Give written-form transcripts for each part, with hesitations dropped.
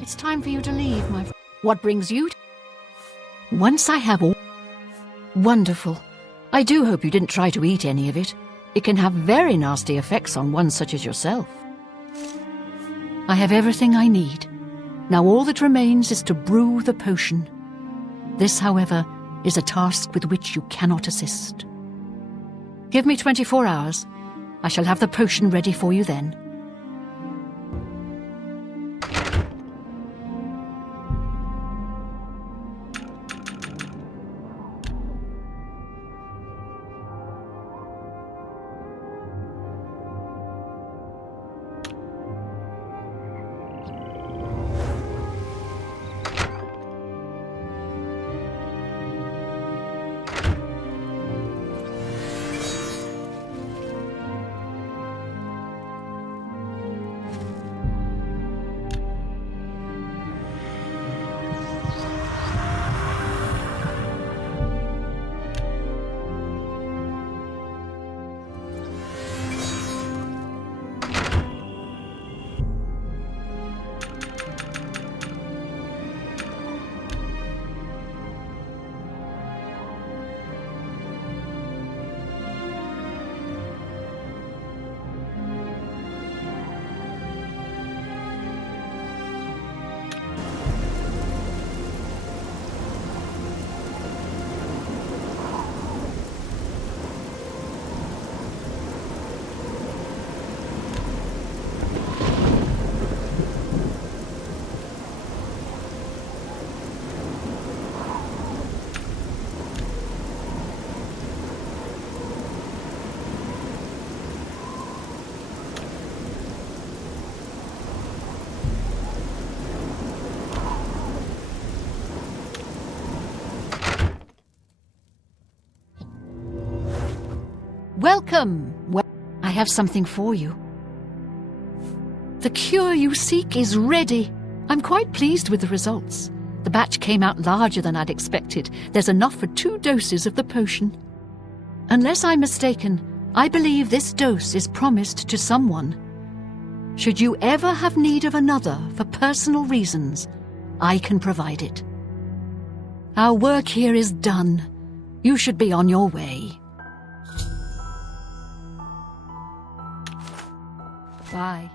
It's time for you to leave, my friend. What brings you to... Once I have all... Wonderful. I do hope you didn't try to eat any of it. It can have very nasty effects on one such as yourself. I have everything I need. Now all that remains is to brew the potion. This, however, is a task with which you cannot assist. Give me 24 hours. I shall have the potion ready for you then. Welcome! Well, I have something for you. The cure you seek is ready. I'm quite pleased with the results. The batch came out larger than I'd expected. There's enough for 2 doses of the potion. Unless I'm mistaken, I believe this dose is promised to someone. Should you ever have need of another for personal reasons, I can provide it. Our work here is done. You should be on your way. Bye.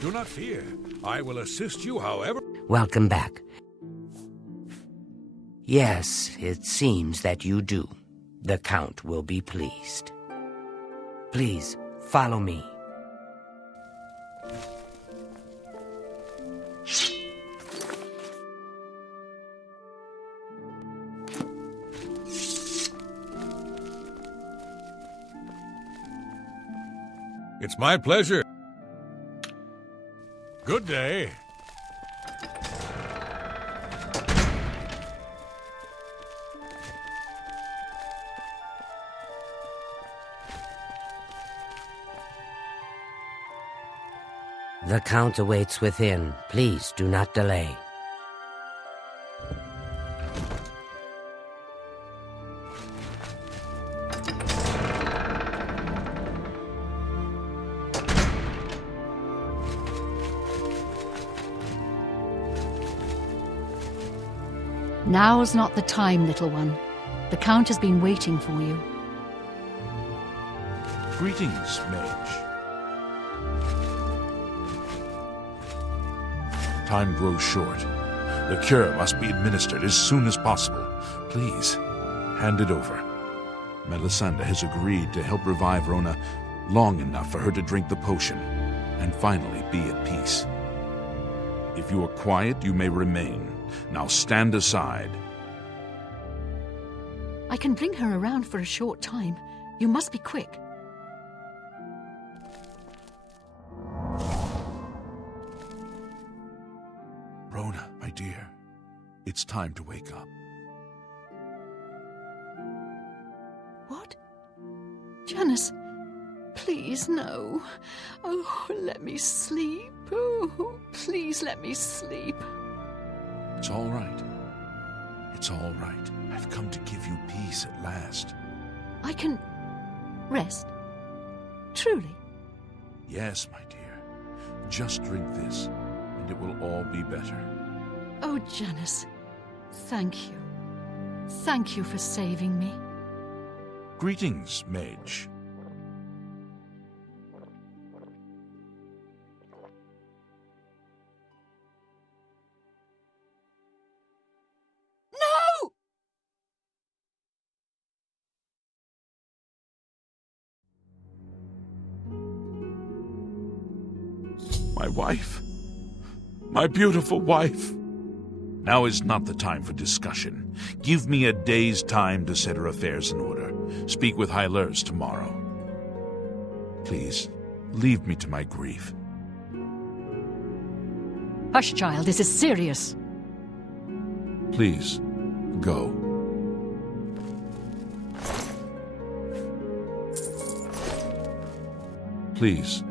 Do not fear. I will assist you however... Welcome back. Yes, it seems that you do. The Count will be pleased. Please, follow me. It's my pleasure. Good day. The Count awaits within. Please do not delay. Now's not the time, little one. The Count has been waiting for you. Greetings, mage. Time grows short. The cure must be administered as soon as possible. Please, hand it over. Melisande has agreed to help revive Rona long enough for her to drink the potion and finally be at peace. If you are quiet, you may remain. Now stand aside. I can bring her around for a short time. You must be quick. Rona, my dear, it's time to wake up. What? Janice, please, no. Oh, let me sleep. Oh, please let me sleep. It's all right. It's all right. I've come to give you peace at last. I can rest. Truly. Yes, my dear. Just drink this, and it will all be better. Oh, Janice, thank you. Thank you for saving me. Greetings, mage. No! My wife. My beautiful wife. Now is not the time for discussion. Give me a day's time to set her affairs in order. Speak with Hylers tomorrow. Please, leave me to my grief. Hush, child, this is serious. Please, go. Please.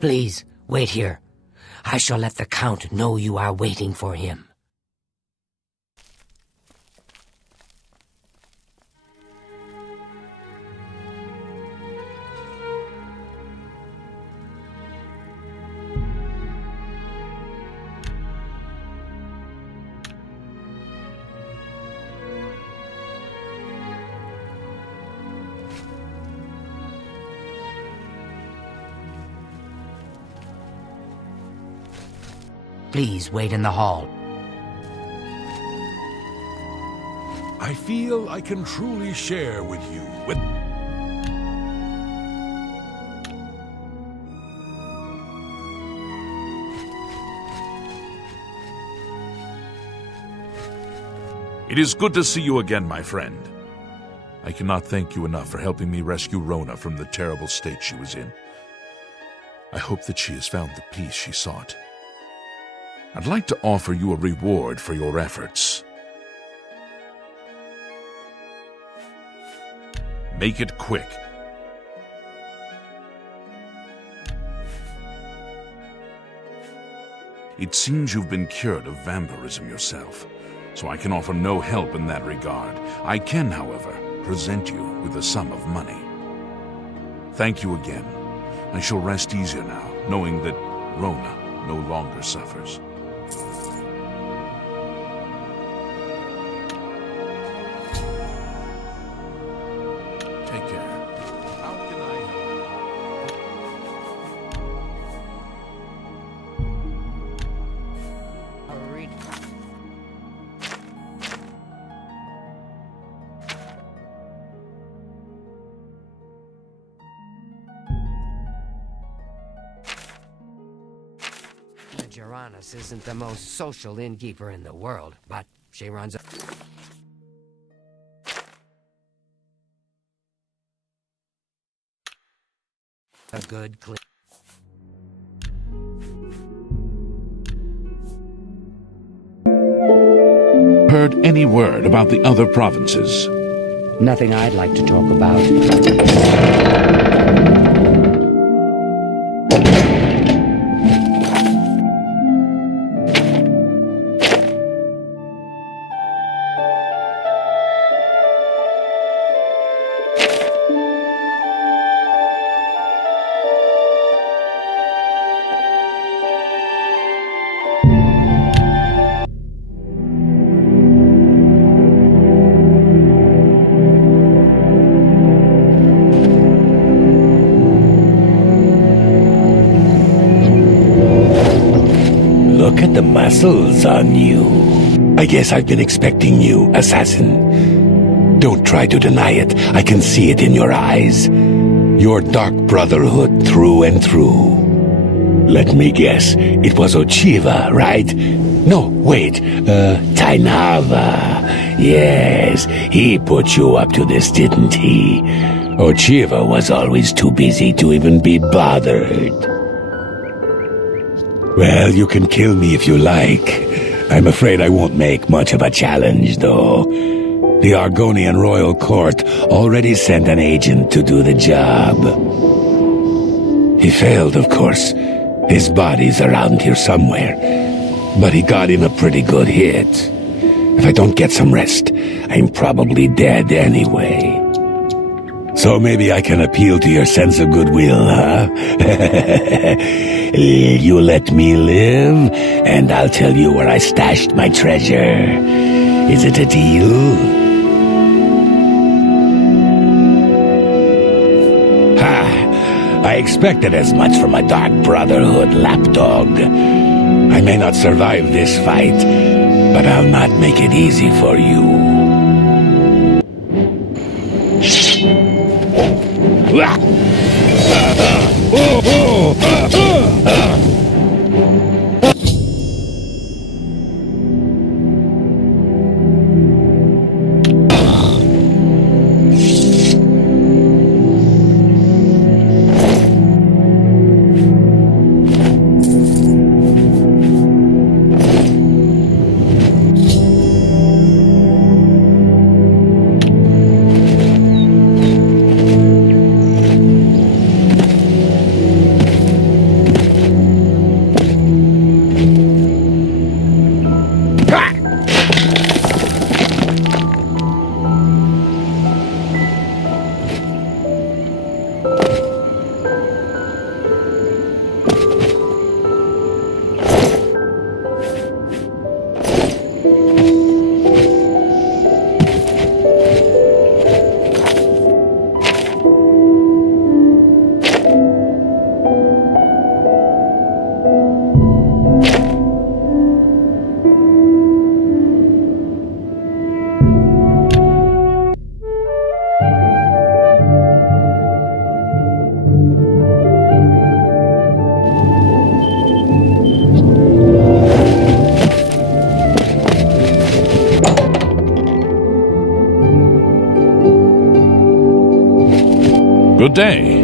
Please, wait here. I shall let the Count know you are waiting for him. Please wait in the hall. I feel I can truly share with you. It is good to see you again, my friend. I cannot thank you enough for helping me rescue Rona from the terrible state she was in. I hope that she has found the peace she sought. I'd like to offer you a reward for your efforts. Make it quick. It seems you've been cured of vampirism yourself, so I can offer no help in that regard. I can, however, present you with a sum of money. Thank you again. I shall rest easier now, knowing that Rona no longer suffers. Take care. How can I Uranus isn't the most social innkeeper in the world, but she runs a good, clean... heard any word about the other provinces? Nothing I'd like to talk about. Look at the muscles on you. I guess I've been expecting you, assassin. Don't try to deny it. I can see it in your eyes. Your dark brotherhood through and through. Let me guess. It was Ochiva, right? No, wait. Tainava. Yes, he put you up to this, didn't he? Ochiva was always too busy to even be bothered. Well, you can kill me if you like. I'm afraid I won't make much of a challenge, though. The Argonian royal court already sent an agent to do the job. He failed, of course. His body's around here somewhere. But he got in a pretty good hit. If I don't get some rest, I'm probably dead anyway. So maybe I can appeal to your sense of goodwill, huh? You let me live, and I'll tell you where I stashed my treasure. Is it a deal? Ha! I expected as much from a Dark Brotherhood lapdog. I may not survive this fight, but I'll not make it easy for you. Good day.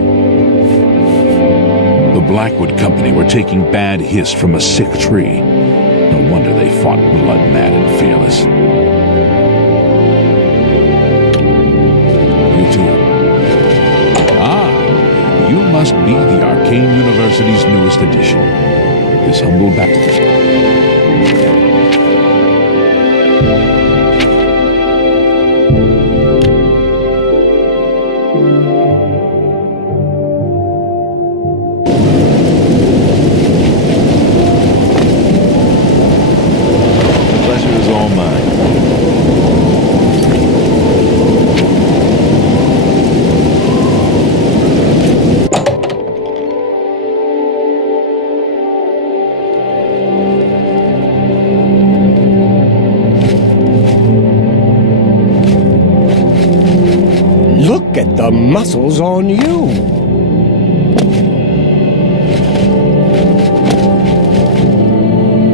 The Blackwood Company were taking bad hiss from a sick tree. No wonder they fought blood-mad and fearless. You too. Ah, you must be the Arcane University's newest addition. This humble Look at the muscles on you.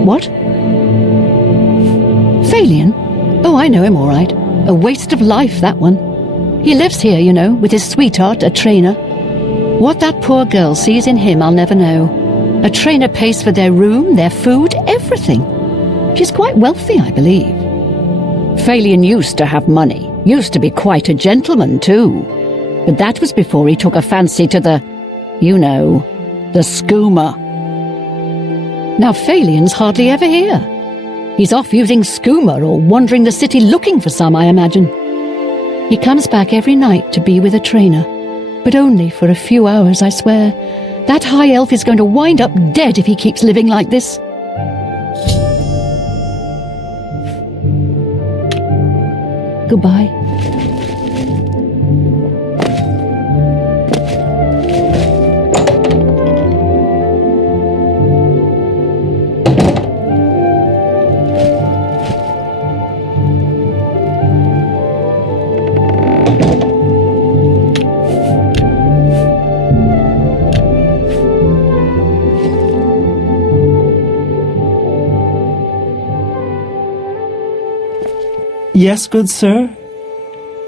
What? Phalion? Oh, I know him all right. A waste of life, that one. He lives here, you know, with his sweetheart, a trainer. What that poor girl sees in him, I'll never know. A trainer pays for their room, their food, everything. She's quite wealthy, I believe. Phalion used to have money. Used to be quite a gentleman, too. But that was before he took a fancy to the, you know, the skooma. Now Phalion's hardly ever here. He's off using skooma or wandering the city looking for some, I imagine. He comes back every night to be with a trainer, but only for a few hours, I swear. That high elf is going to wind up dead if he keeps living like this. Goodbye. Yes, good sir?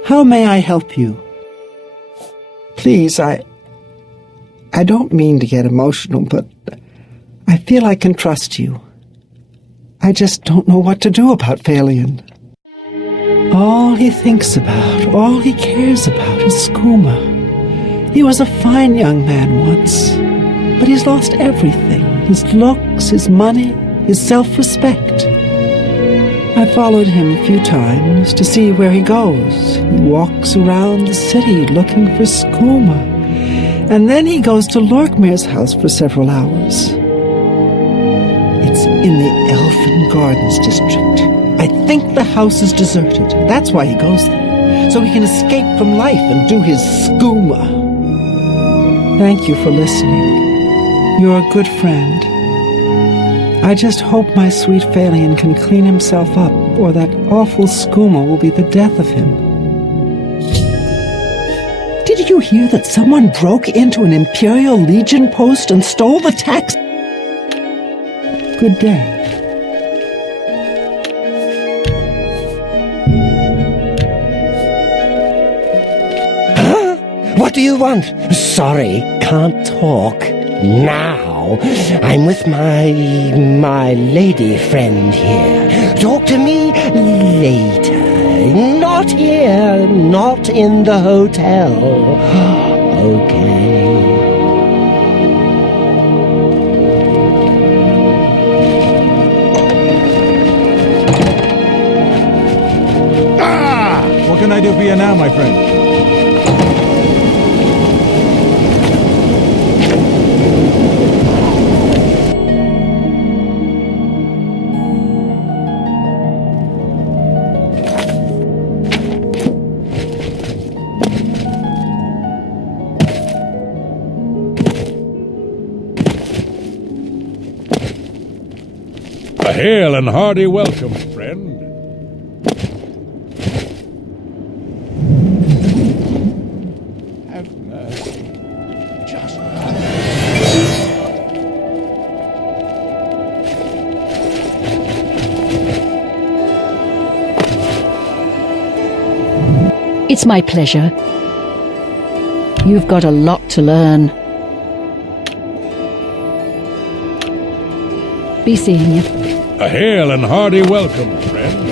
How may I help you? Please, I don't mean to get emotional, but I feel I can trust you. I just don't know what to do about Phalion. All he thinks about, all he cares about is skooma. He was a fine young man once, but he's lost everything. His looks, his money, his self-respect. I followed him a few times to see where he goes. He walks around the city looking for skooma. And then he goes to Lorkmir's house for several hours. It's in the Elfin Gardens district. I think the house is deserted. That's why he goes there. So he can escape from life and do his skooma. Thank you for listening. You're a good friend. I just hope my sweet Phalion can clean himself up, or that awful skooma will be the death of him. Did you hear that someone broke into an Imperial Legion post and stole the tax? Good day. Huh? What do you want? Sorry, can't talk. Now. I'm with my lady friend here. Talk to me later. Not here, not in the hotel. Okay. What can I do for you now, my friend? A hail and hearty welcome, friend. Have mercy. Just It's my pleasure. You've got a lot to learn. Be seeing you. a hail and hearty welcome, friend.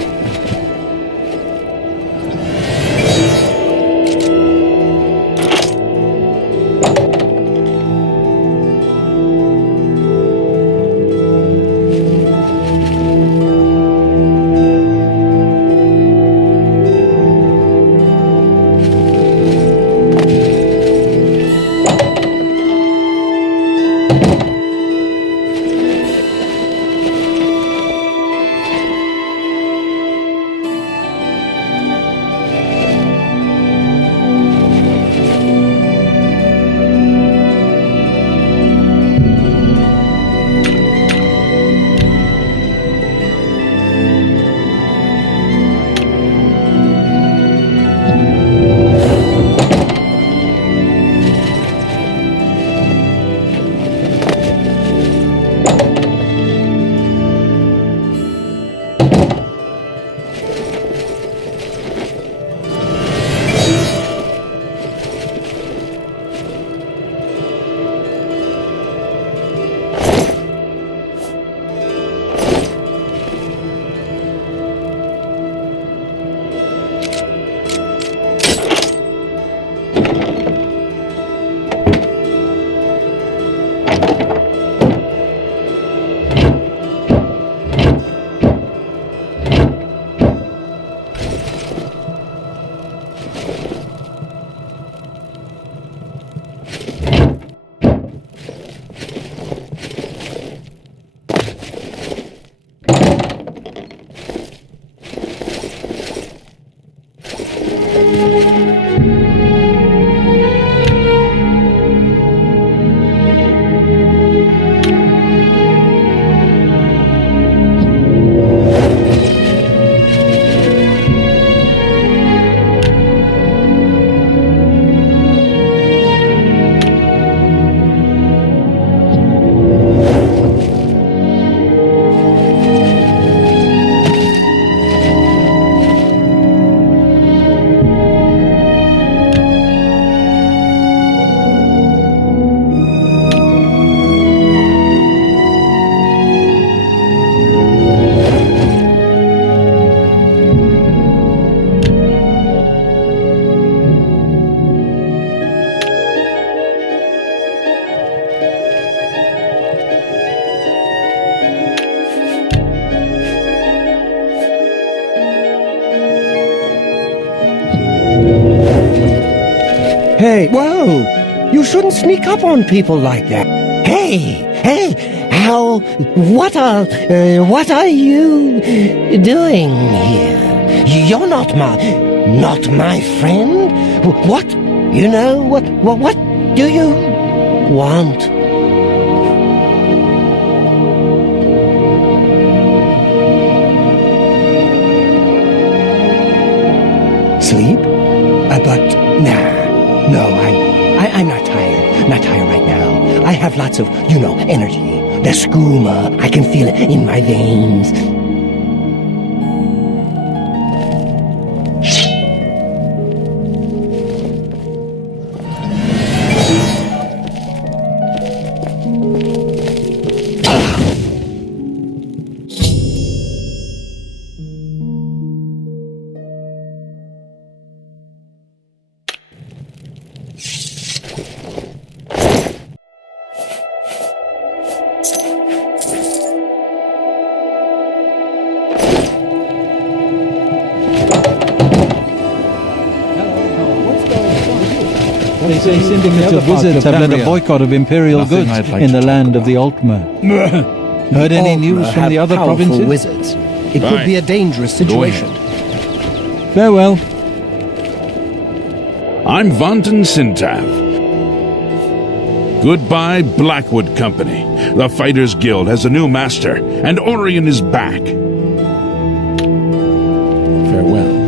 Hey, whoa! You shouldn't sneak up on people like that. Hey, what are you doing here? You're not my friend? What? You know, what do you want? Sleep? But, no, I'm not tired. Not tired right now. I have lots of, energy. The skooma, I can feel it in my veins. They say syndicates of wizards have led a boycott of imperial Nothing goods I'd like in to the talk land of about. the Altmer. Heard any news from the other provinces? Wizards. It could be a dangerous situation. Farewell. I'm Vantan Sintav. Goodbye, Blackwood Company. The Fighters Guild has a new master, and Orion is back. Farewell.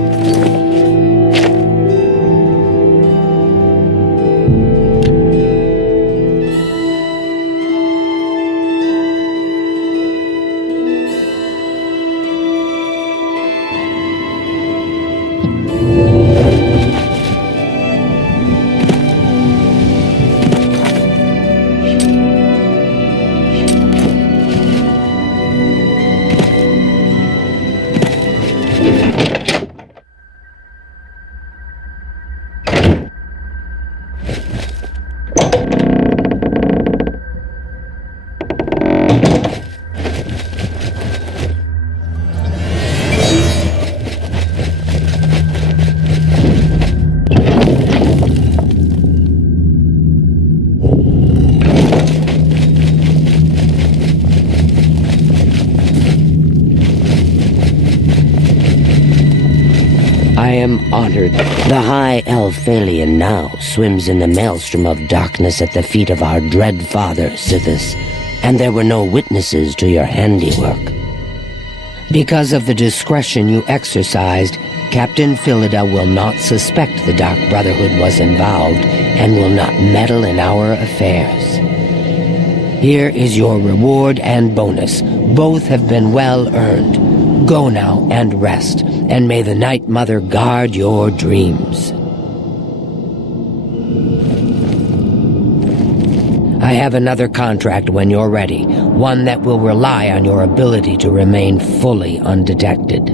I am honored. The High Elf Thalion now swims in the maelstrom of darkness at the feet of our dread father, Sithis, and there were no witnesses to your handiwork. Because of the discretion you exercised, Captain Philida will not suspect the Dark Brotherhood was involved and will not meddle in our affairs. Here is your reward and bonus. Both have been well earned. Go now and rest, and may the Night Mother guard your dreams. I have another contract when you're ready, one that will rely on your ability to remain fully undetected.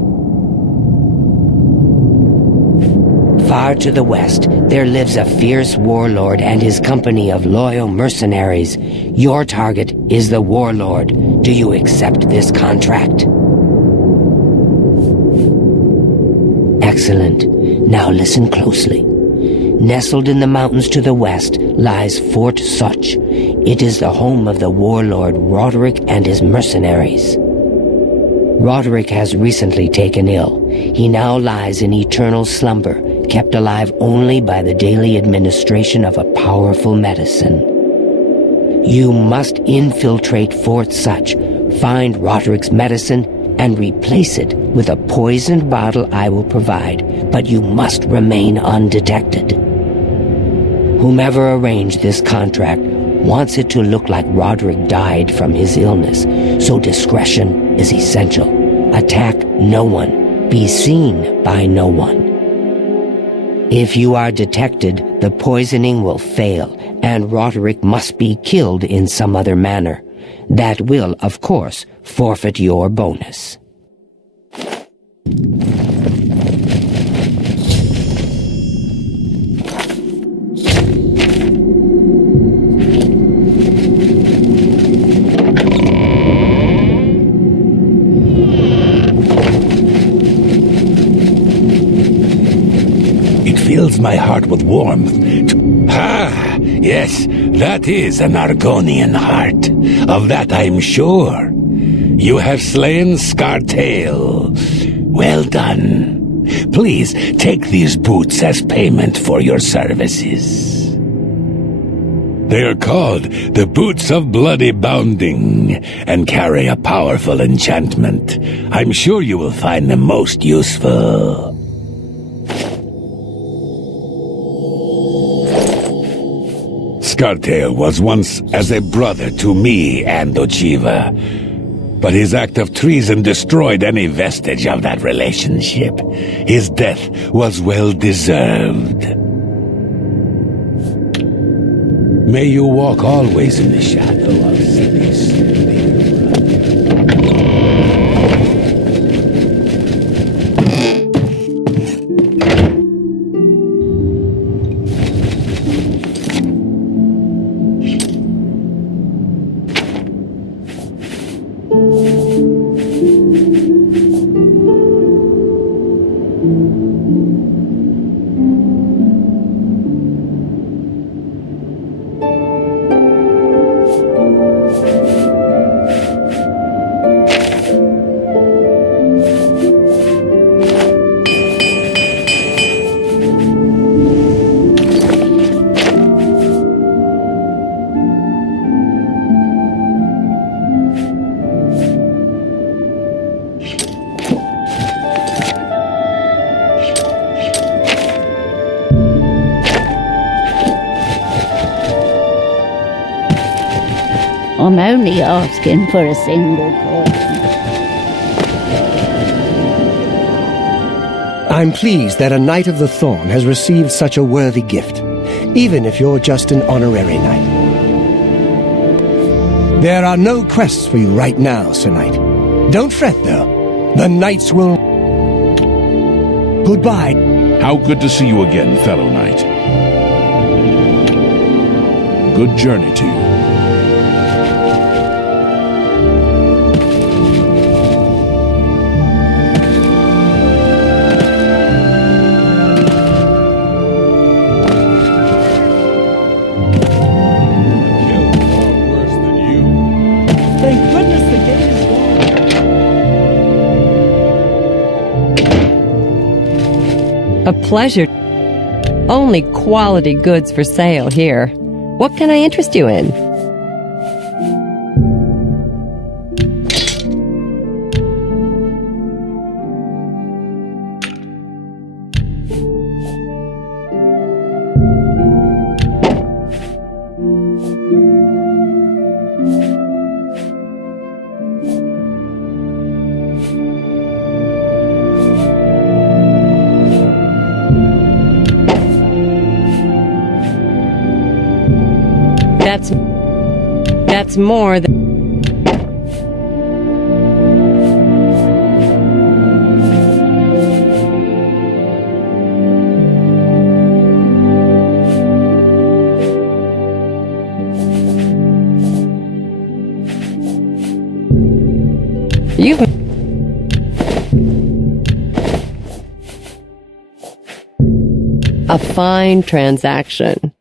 Far to the west, there lives a fierce warlord and his company of loyal mercenaries. Your target is the warlord. Do you accept this contract? Excellent. Now listen closely. Nestled in the mountains to the west lies Fort Sutch. It is the home of the warlord Roderick and his mercenaries. Roderick has recently taken ill. He now lies in eternal slumber, kept alive only by the daily administration of a powerful medicine. You must infiltrate Fort Sutch, find Roderick's medicine, and replace it with a poisoned bottle I will provide, but you must remain undetected. Whomever arranged this contract wants it to look like Roderick died from his illness, so discretion is essential. Attack no one. Be seen by no one. If you are detected, the poisoning will fail, and Roderick must be killed in some other manner. That will, of course, forfeit your bonus. It fills my heart with warmth Ah, yes, that is an Argonian heart. Of that I'm sure. You have slain Scartail. Well done. Please take these boots as payment for your services. They are called the Boots of Bloody Bounding, and carry a powerful enchantment. I'm sure you will find them most useful. Scartail was once as a brother to me and Ojiva, but his act of treason destroyed any vestige of that relationship. His death was well deserved. May you walk always in the shadow of cities. I'm only asking for a single coin. I'm pleased that a Knight of the Thorn has received such a worthy gift, even if you're just an honorary knight. There are no quests for you right now, Sir Knight. Don't fret, though. The knights will... Goodbye. How good to see you again, fellow knight. Good journey to you. A pleasure. Only quality goods for sale here. What can I interest you in? That's more than... You've... A fine transaction.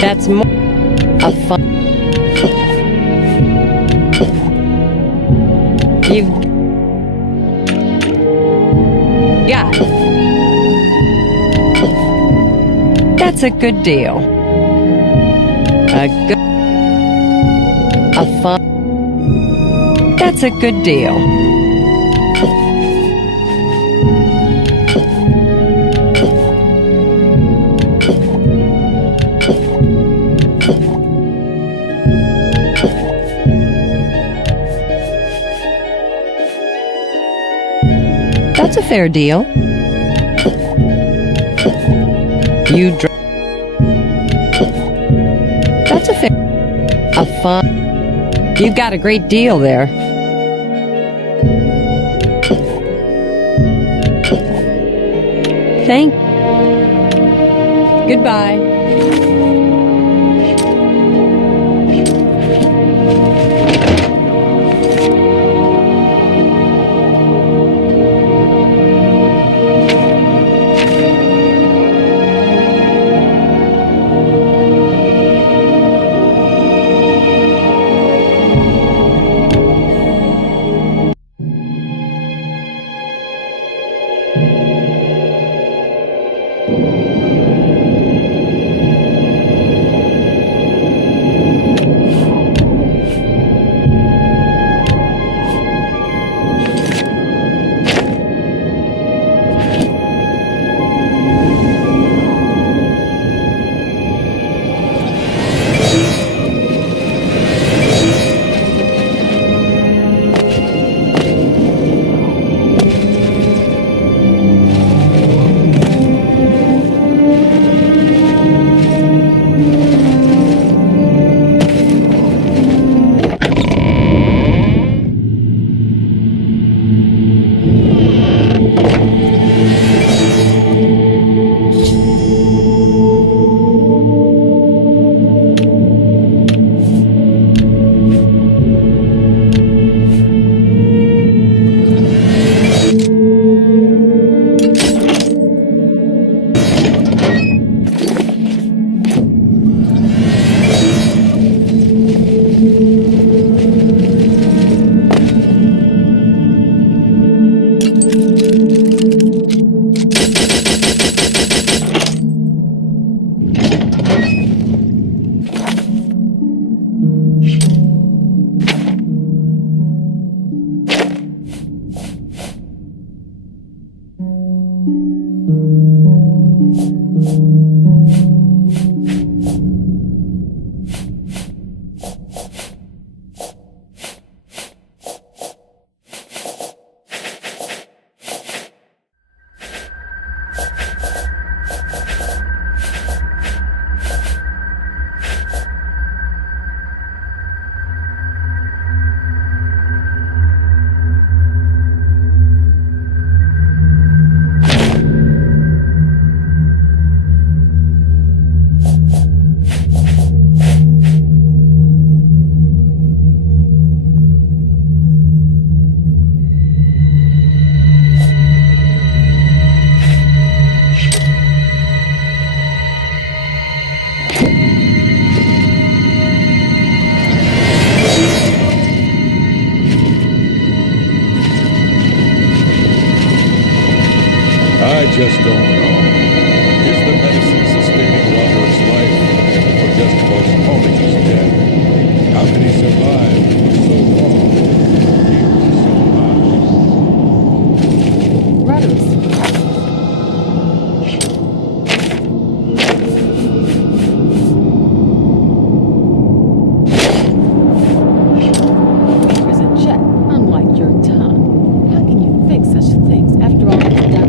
That's more a fun. You've got. That's a good deal. A fun. That's a good deal. That's a fair deal. That's a fair... A fun... You got a great deal there. Thank Goodbye. I just don't know. Is the medicine sustaining Roderick's life, or just postponing his death? How can he survive for so long? Roderick's. There's a check, unlike your tongue. How can you think such things after all you've done?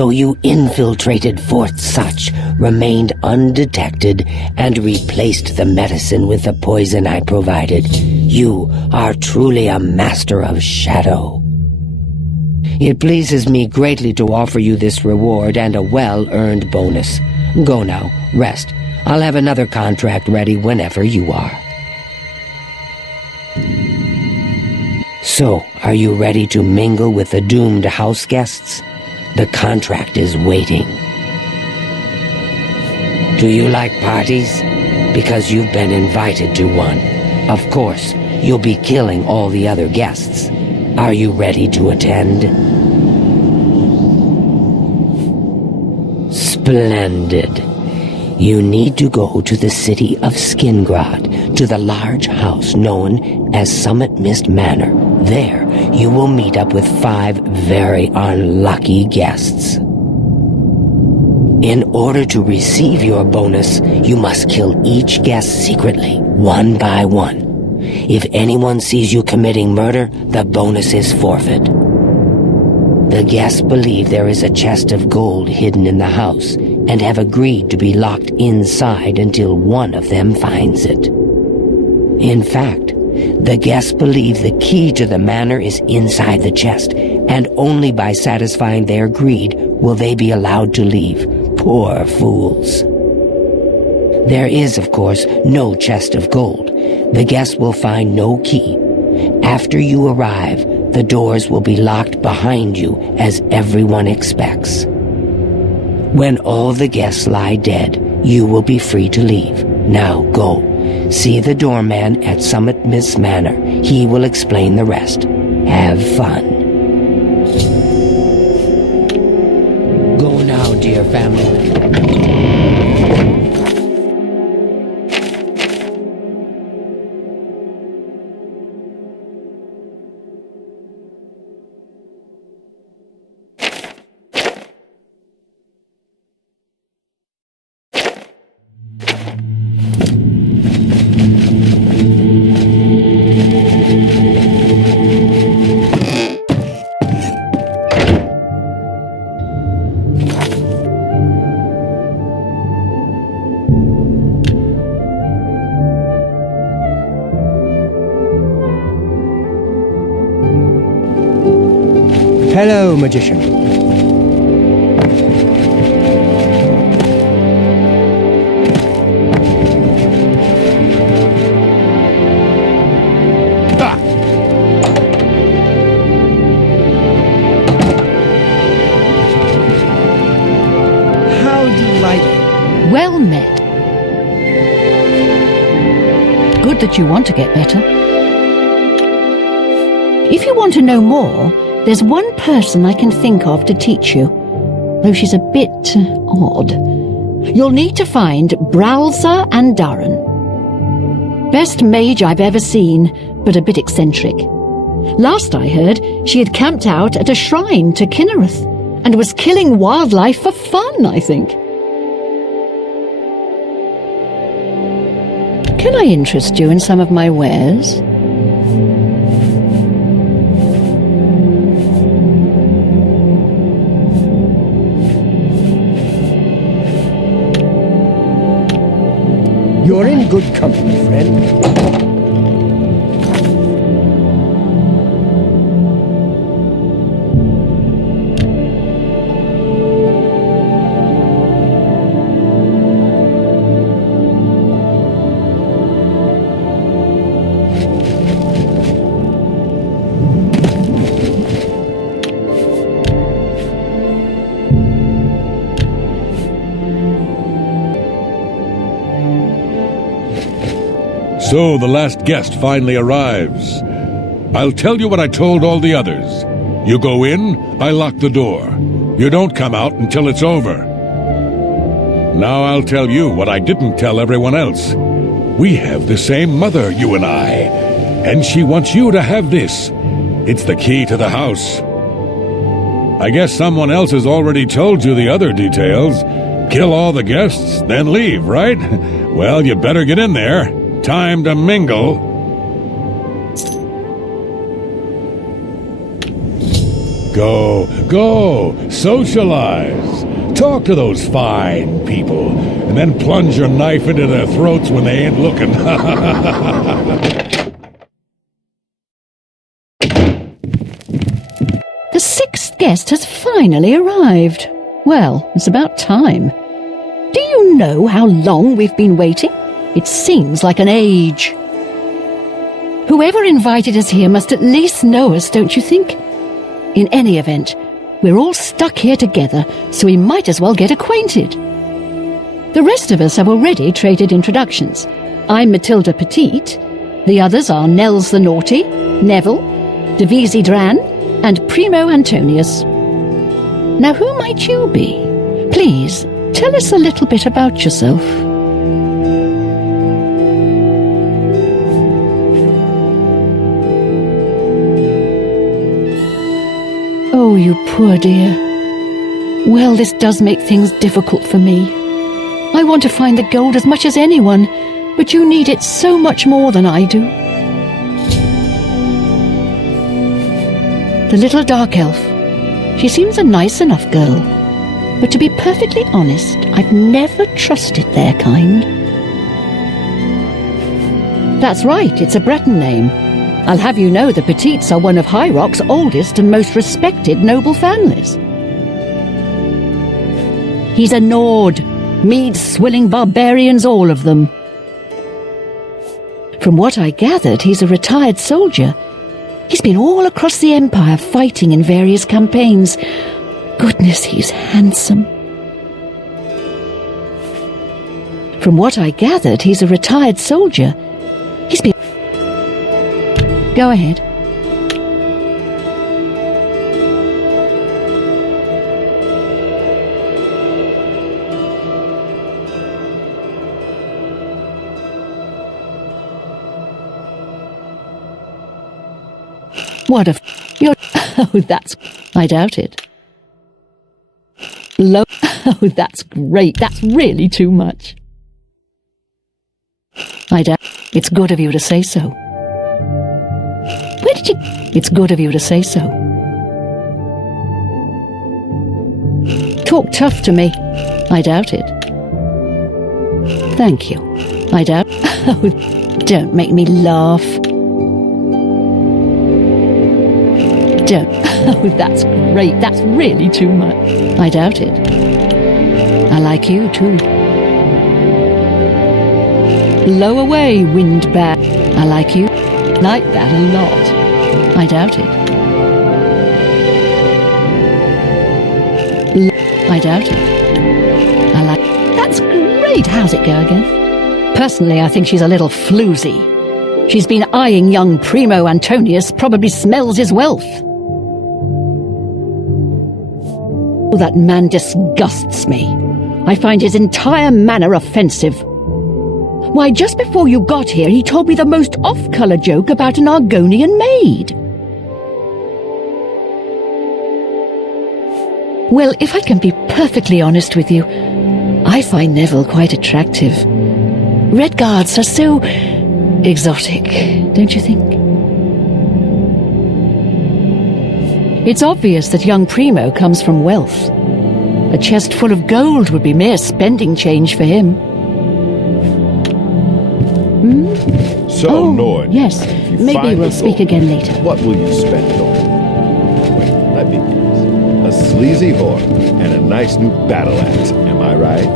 So you infiltrated Fort Sutch, remained undetected, and replaced the medicine with the poison I provided. You are truly a master of shadow. It pleases me greatly to offer you this reward and a well-earned bonus. Go now, rest. I'll have another contract ready whenever you are. So, are you ready to mingle with the doomed house guests? The contract is waiting. Do you like parties? Because you've been invited to one. Of course, you'll be killing all the other guests. Are you ready to attend? Splendid. You need to go to the city of Skingrad, to the large house known as Summit Mist Manor. There, you will meet up with 5 very unlucky guests. In order to receive your bonus, you must kill each guest secretly, one by one. If anyone sees you committing murder, the bonus is forfeit. The guests believe there is a chest of gold hidden in the house, and have agreed to be locked inside until one of them finds it. In fact, the guests believe the key to the manor is inside the chest, and only by satisfying their greed will they be allowed to leave. Poor fools. There is, of course, no chest of gold. The guests will find no key. After you arrive, the doors will be locked behind you, as everyone expects. When all the guests lie dead, you will be free to leave. Now go. See the doorman at Summit Mist Manor. He will explain the rest. Have fun. Go now, dear family. Hello, magician. How delightful. Well met. Good that you want to get better. If you want to know more, there's one person I can think of to teach you, though she's a bit odd. You'll need to find Browser and Durran. Best mage I've ever seen, but a bit eccentric. Last I heard, she had camped out at a shrine to Kinnereth and was killing wildlife for fun, I think. Can I interest you in some of my wares? You're in good company, friend. So the last guest finally arrives. I'll tell you what I told all the others. You go in, I lock the door. You don't come out until it's over. Now I'll tell you what I didn't tell everyone else. We have the same mother, you and I, and she wants you to have this. It's the key to the house. I guess someone else has already told you the other details. Kill all the guests, then leave, right? Well, you better get in there. Time to mingle. Go, socialize. Talk to those fine people, and then plunge your knife into their throats when they ain't looking. The sixth guest has finally arrived. Well, it's about time. Do you know how long we've been waiting? It seems like an age. Whoever invited us here must at least know us, don't you think? In any event, we're all stuck here together, so we might as well get acquainted. The rest of us have already traded introductions. I'm Matilda Petite. The others are Nels the Naughty, Neville, Devisi Dran, and Primo Antonius. Now, who might you be? Please, tell us a little bit about yourself. Oh, you poor dear. Well, this does make things difficult for me. I want to find the gold as much as anyone, but you need it so much more than I do. The little dark elf. She seems a nice enough girl, but to be perfectly honest, I've never trusted their kind. That's right, it's a Breton name. I'll have you know the Petites are one of High Rock's oldest and most respected noble families. He's a Nord, mead-swilling barbarians, all of them. From what I gathered, he's a retired soldier. He's been all across the Empire fighting in various campaigns. Goodness, he's handsome. From what I gathered, he's a retired soldier. He's been... Go ahead. What a... You're... Oh, that's... I doubt it. Oh, that's great. That's really too much. I doubt... It's good of you to say so. Where did you... It's good of you to say so. Talk tough to me. I doubt it. Thank you. I doubt... Oh, don't make me laugh. Don't. Oh, that's great. That's really too much. I doubt it. I like you, too. Blow away, wind bat. I like you. Like that a lot. I doubt it. I doubt it. I like... That's great. How's it go again? Personally, I think she's a little floozy. She's been eyeing young Primo Antonius, probably smells his wealth. Oh, that man disgusts me. I find his entire manner offensive. Why, just before you got here, he told me the most off-color joke about an Argonian maid. Well, if I can be perfectly honest with you, I find Neville quite attractive. Red Guards are so exotic, don't you think? It's obvious that young Primo comes from wealth. A chest full of gold would be mere spending change for him. So, Nord. Yes, maybe we'll speak again later. What will you spend it on? Wait, let me guess. A sleazy whore and a nice new battle axe, am I right?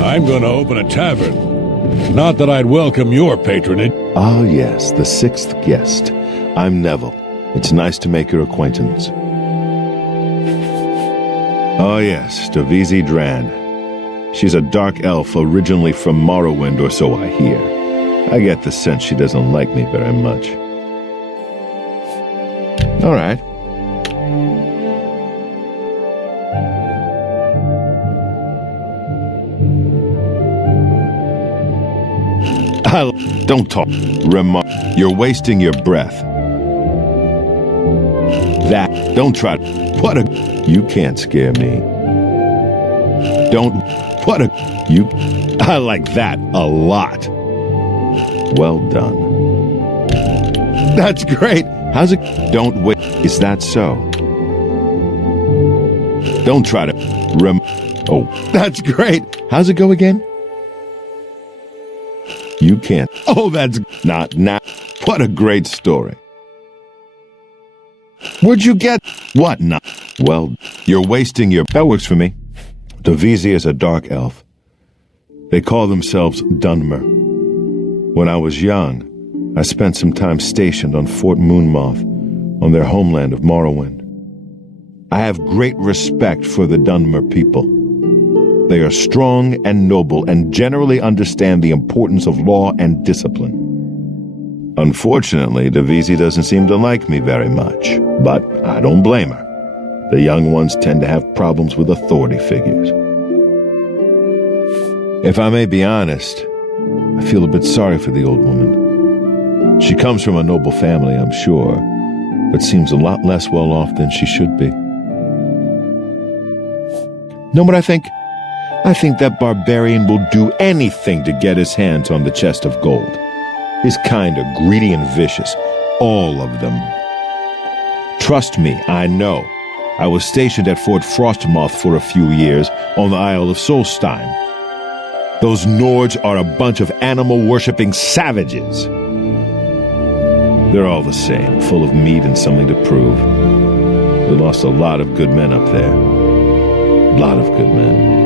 I'm going to open a tavern. Not that I'd welcome your patronage. Ah, yes, the sixth guest. I'm Neville. It's nice to make your acquaintance. Oh, yes, Davisi Dran. She's a dark elf originally from Morrowind, or so I hear. I get the sense she doesn't like me very much. All right. Don't talk. You're wasting your breath. Don't try. What a... You can't scare me. Don't... What a... You... I like that a lot. Well done. That's great. How's it... Don't wait. Is that so? Don't try to... Oh, that's great. How's it go again? You can't. Oh, that's not now. What a great story. Where'd you get... What not? Well, you're wasting your... That works for me. Davisi is a dark elf. They call themselves Dunmer. When I was young, I spent some time stationed on Fort Moonmoth, on their homeland of Morrowind. I have great respect for the Dunmer people. They are strong and noble and generally understand the importance of law and discipline. Unfortunately, Davisi doesn't seem to like me very much, but I don't blame her. The young ones tend to have problems with authority figures. If I may be honest, I feel a bit sorry for the old woman. She comes from a noble family, I'm sure, but seems a lot less well off than she should be. Know what I think? I think that barbarian will do anything to get his hands on the chest of gold. He's kind of greedy and vicious, all of them. Trust me, I know. I was stationed at Fort Frostmoth for a few years on the Isle of Solstein. Those Nords are a bunch of animal-worshipping savages. They're all the same, full of meat and something to prove. We lost a lot of good men up there. A lot of good men.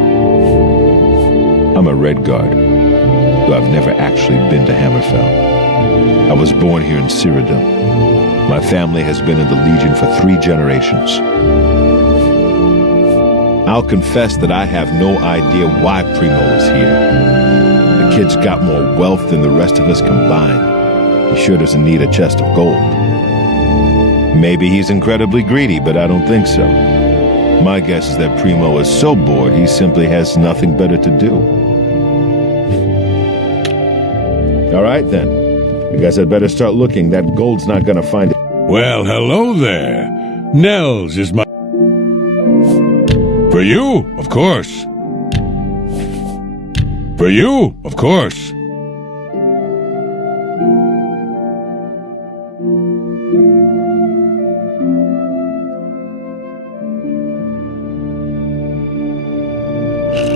I'm a Red Guard, though I've never actually been to Hammerfell. I was born here in Cyrodiil. My family has been in the Legion for 3 generations. I'll confess that I have no idea why Primo is here. The kid's got more wealth than the rest of us combined. He sure doesn't need a chest of gold. Maybe he's incredibly greedy, but I don't think so. My guess is that Primo is so bored he simply has nothing better to do. All right, then. I guess I'd better start looking. That gold's not gonna find it. Well, hello there. Nels is my... For you, of course. For you, of course.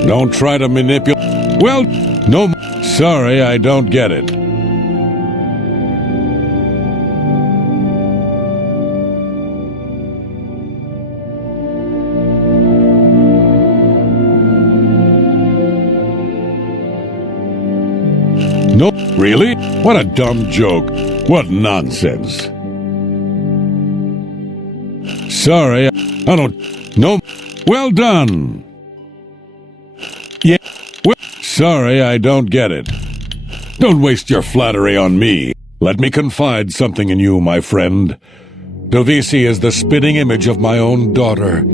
Don't try to manipulate... Well, no... Sorry, I don't get it. No, really? What a dumb joke. What nonsense. Sorry, I don't... No. Well done. Yeah, well... Sorry, I don't get it. Don't waste your flattery on me. Let me confide something in you, my friend. Dovisi is the spitting image of my own daughter.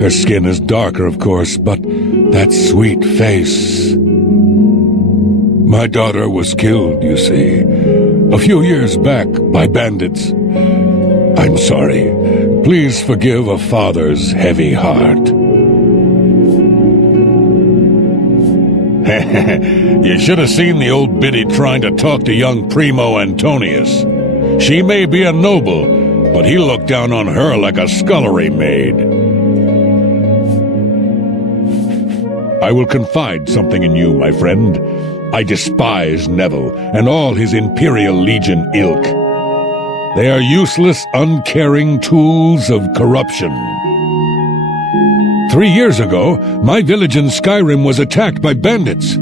Her skin is darker, of course, but that sweet face... My daughter was killed, you see, a few years back by bandits. I'm sorry. Please forgive a father's heavy heart. You should have seen the old biddy trying to talk to young Primo Antonius. She may be a noble, but he looked down on her like a scullery maid. I will confide something in you, my friend. I despise Neville and all his Imperial Legion ilk. They are useless, uncaring tools of corruption. 3 years ago, my village in Skyrim was attacked by bandits.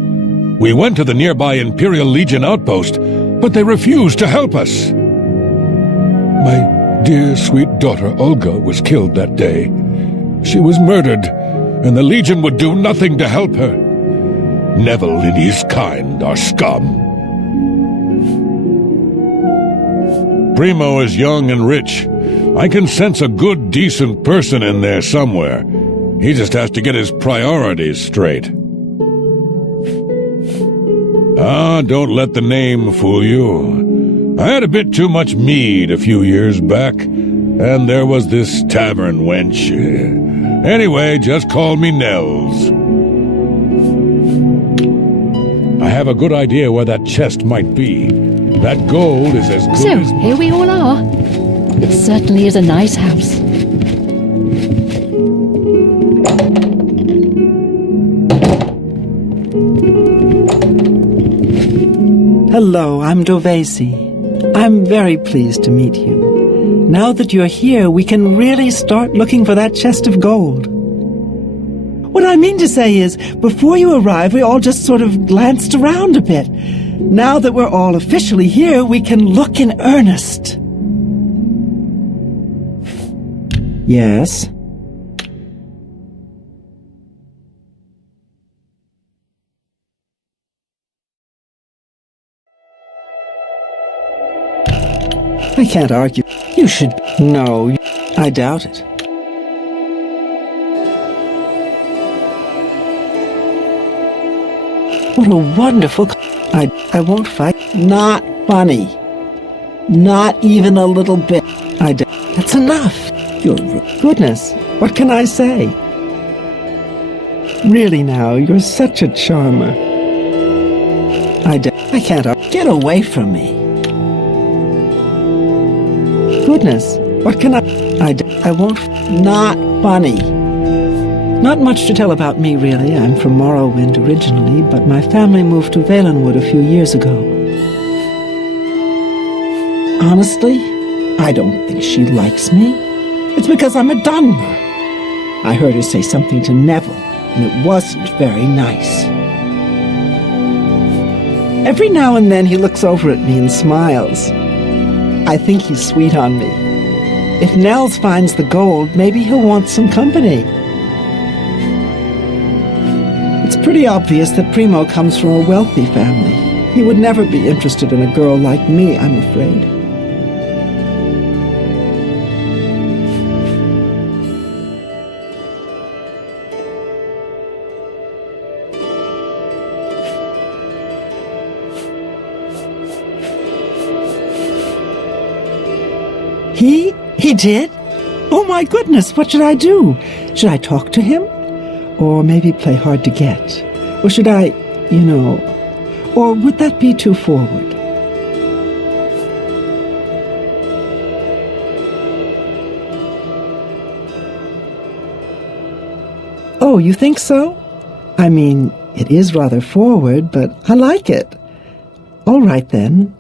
We went to the nearby Imperial Legion outpost, but they refused to help us. My dear, sweet daughter Olga was killed that day. She was murdered, and the Legion would do nothing to help her. Neville and his kind are scum. Primo is young and rich. I can sense a good, decent person in there somewhere. He just has to get his priorities straight. Ah, don't let the name fool you. I had a bit too much mead a few years back, and there was this tavern wench. Anyway, just call me Nels. I have a good idea where that chest might be. That gold is as good So, as... here we all are. It certainly is a nice house. Hello, I'm Dovesi. I'm very pleased to meet you. Now that you're here, we can really start looking for that chest of gold. What I mean to say is, before you arrived, we all just sort of glanced around a bit. Now that we're all officially here, we can look in earnest. Yes? I can't argue. You should... No, I doubt it. What a wonderful... I won't fight. Not funny. Not even a little bit. That's enough. Goodness, what can I say? Really now, you're such a charmer. I can't... Get away from me. Goodness, what can I won't... Not funny. Not much to tell about me, really. I'm from Morrowind originally, but my family moved to Valenwood a few years ago. Honestly, I don't think she likes me. It's because I'm a Dunmer. I heard her say something to Neville, and it wasn't very nice. Every now and then he looks over at me and smiles. I think he's sweet on me. If Nels finds the gold, maybe he'll want some company. It's pretty obvious that Primo comes from a wealthy family. He would never be interested in a girl like me, I'm afraid. He did? Oh my goodness, what should I do? Should I talk to him? Or maybe play hard to get? Or should I, or would that be too forward? Oh, you think so? I mean, it is rather forward, but I like it. All right then.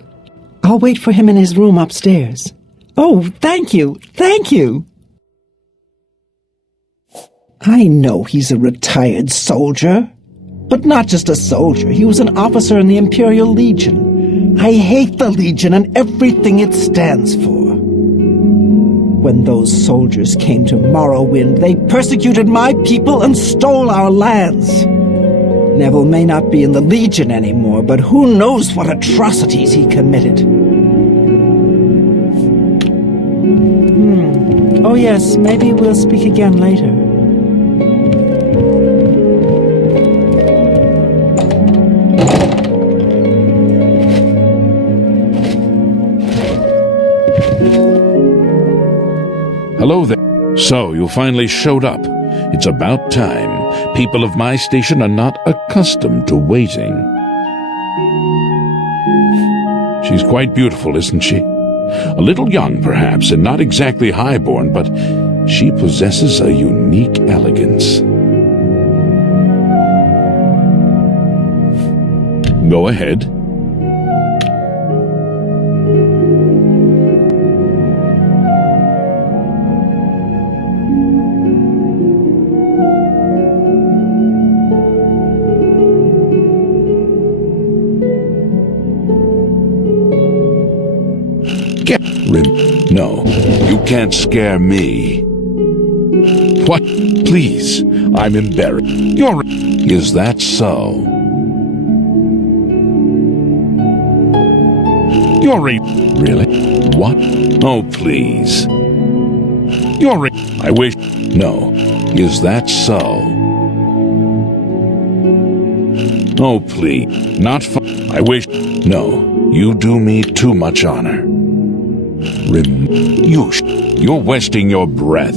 I'll wait for him in his room upstairs. Oh, thank you. Thank you. I know he's a retired soldier. But not just a soldier. He was an officer in the Imperial Legion. I hate the Legion and everything it stands for. When those soldiers came to Morrowind, they persecuted my people and stole our lands. Neville may not be in the Legion anymore, but who knows what atrocities he committed. Oh yes, maybe we'll speak again later. Hello there. So, you finally showed up. It's about time. People of my station are not accustomed to waiting. She's quite beautiful, isn't she? A little young, perhaps, and not exactly highborn, but she possesses a unique elegance. Go ahead. No, you can't scare me. What? Please, I'm embarrassed. Is that so? Really? What? Oh, please. I wish. No. Is that so? Oh, please. Not fun. I wish. No. You do me too much honor. You're wasting your breath.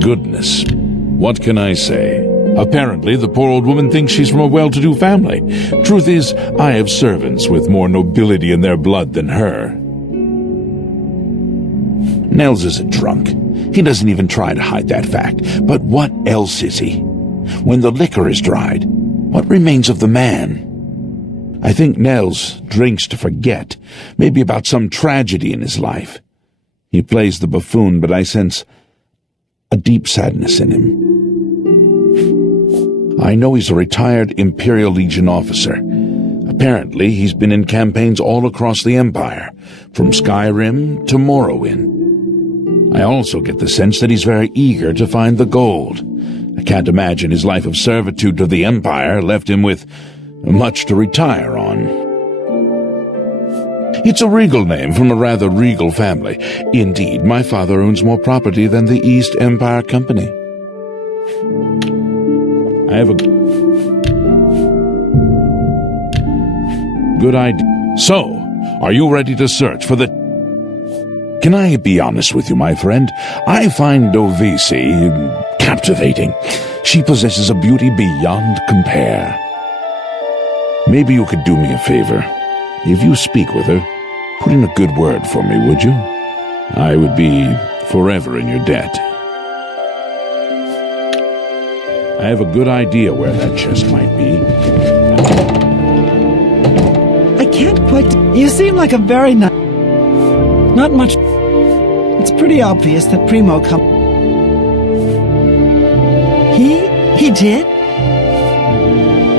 Goodness. What can I say? Apparently, the poor old woman thinks she's from a well-to-do family. Truth is, I have servants with more nobility in their blood than her. Nels is a drunk. He doesn't even try to hide that fact. But what else is he? When the liquor is dried, what remains of the man? I think Nels drinks to forget, maybe about some tragedy in his life. He plays the buffoon, but I sense a deep sadness in him. I know he's a retired Imperial Legion officer. Apparently, he's been in campaigns all across the Empire, from Skyrim to Morrowind. I also get the sense that he's very eager to find the gold. I can't imagine his life of servitude to the Empire left him with much to retire on. It's a regal name from a rather regal family. Indeed, my father owns more property than the East Empire Company. I have a good idea. So, are you ready to search for the... Can I be honest with you, my friend? I find Dovisi captivating. She possesses a beauty beyond compare. Maybe you could do me a favor. If you speak with her, put in a good word for me, would you? I would be forever in your debt. I have a good idea where that chest might be. I can't quite... You seem like a very nice... Not much... It's pretty obvious that Primo He did?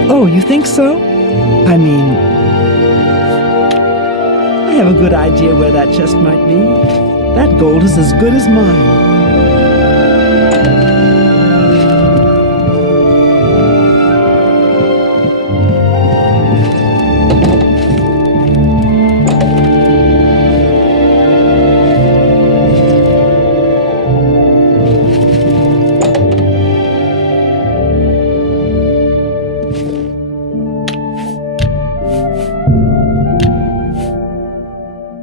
Oh, you think so? I mean... I have a good idea where that chest might be. That gold is as good as mine.